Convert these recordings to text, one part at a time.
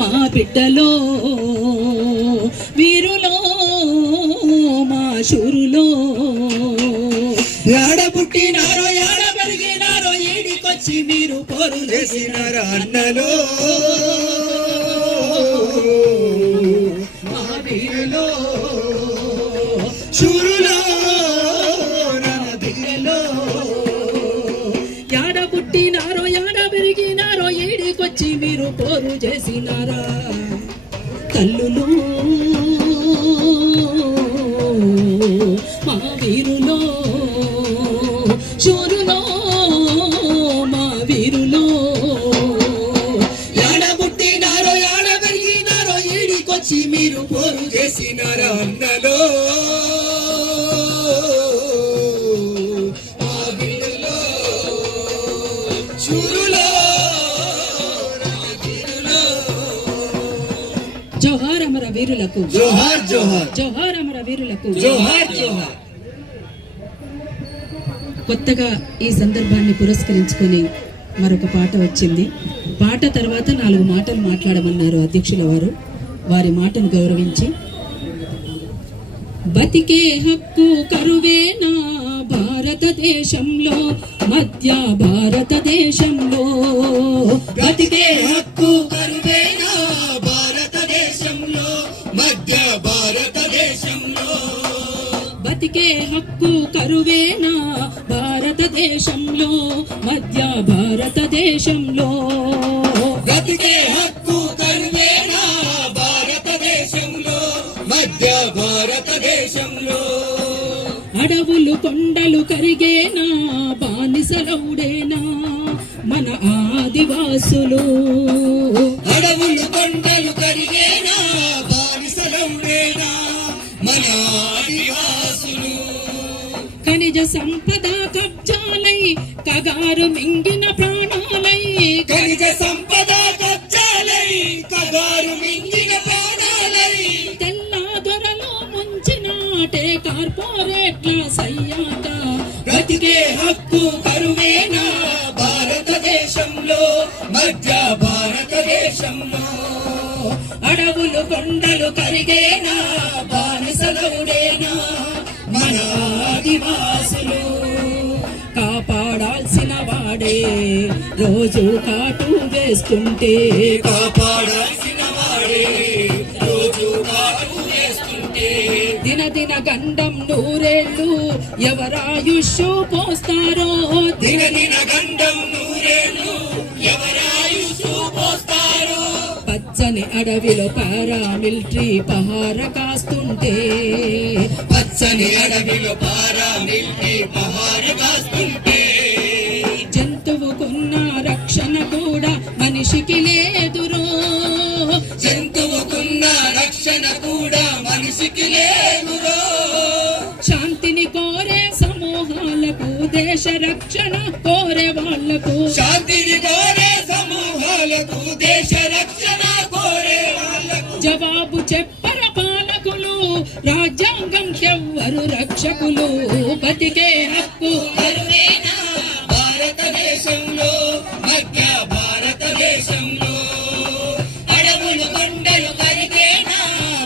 మా బిడ్డలో వీరులో మా శూరులో. యాడ పుట్టినారో యాడ పెరిగినారో ఈడికొచ్చి మీరు పోరు చేసినారా అన్నలో. మా వీరులో శూరులో. పెరిగినారో ఏడికొచ్చి మీరు పోరు చేసినారా? తల్లులు మా వీరులో చూరులో మా వీరులో. యాడ పుట్టినారో యాడ పెరిగినారో ఈడికొచ్చి మీరు పోరు చేసినారా అన్నలు? జోహార్ అమర వీరులకు. జోహార్ జోహార్. జోహార్ అమర వీరులకు. జోహార్ జోహార్. కొత్తగా ఈ సందర్భాన్ని పురస్కరించుకొని మరొక పాట వచ్చింది. పాట తర్వాత నాలుగు మాటలు మాట్లాడమన్నారు అధ్యక్షుల వారు. వారి మాటను గౌరవించి బతికే హక్కు కరువేనా భారతదేశంలో మధ్య భారతదేశంలో. బతికే హక్కు బతికే హక్కు కరువేనా? భారతదేశంలో మధ్య భారతదేశంలో. బతికే హక్కు కరువేనా? భారతదేశంలో మధ్య భారతదేశంలో. అడవులు కొండలు కరిగేనా? బానిసలవుడేనా మన ఆదివాసులు. అడవులు కొండలు కరిగేనా? బానిసలవుడేనా మన ఆదివాసులు. ఖనిజ సంపద కబ్జాలై కగారు మింగిన ప్రాణాలై ఖనిజ సంపద కచ్చాలై కగారు మింగిన ప్రాణాలై. తెల్ల దొరలు ముంచినాటే కార్పొరేట్ల సయ్యాట. బ్రతికే హక్కు కరువేనా భారతదేశంలో మధ్య భారతదేశంలో? అడవులు కొండలు కరిగేనా బానిసలవుడేనా ఆదివాసులు కాపాడాల్సిన వాడే. రోజు కాటు వేస్తుంటే కాపాడాల్సిన వాడే. రోజు కాటు వేస్తుంటే. దినదిన గండం నూరేళ్ళు ఎవరాయుష్ పోస్తారో దిన దిన గండం నూరేళ్ళు పచ్చని అడవిలో పారా మిలిటరీ పహార కాస్తుంటే. పచ్చని అడవిలో పారా మిల్లి పహార కాస్తుంటే. జంతువుకున్న రక్షణ కూడా మనిషికి లేదురో. జంతువుకున్న రక్షణ కూడా మనిషికి లేదురో. శాంతిని కోరే సమూహాలకు దేశ రక్షణ కోరే వాళ్ళకు. శాంతిని జవాబు చెప్పర పాలకులు రాజ్యాంగం ఎవ్వరు రక్షకులు బతికే హక్కు కరువేనా భారతదేశంలో మధ్య భారతదేశంలో? అడవులు కొండలు కరిగేనా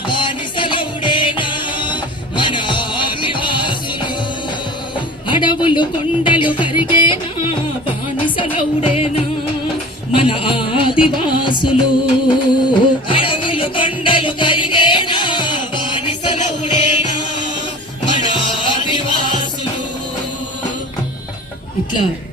బానిసలవుడేనా మన ఆదివాసులు? అడవులు కొండలు కరిగేనా బానిసలవుడేనా మన ఆదివాసులు? మన ఆదివాసులు ఇట్లా